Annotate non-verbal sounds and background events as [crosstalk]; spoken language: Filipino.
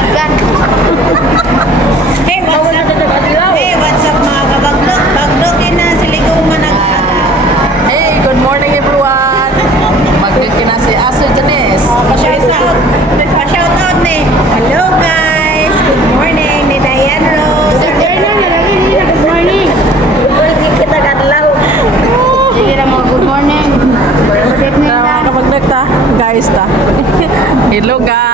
kaibigan. hey, what's up? Hey, what's up mga kabaglok? Baglok yun na si Ligong Manag. Hey, good morning everyone. Maglit yun na si Aso Janes. Oh, pa-shout out. Pa-shout ni. Hello guys. Good morning ni Diane Rose. Good morning. Good morning. Good morning kita kadlaw. Sige na mga good morning. Good morning. Mga kabaglok ta. Guys ta. [laughs] Hello guys.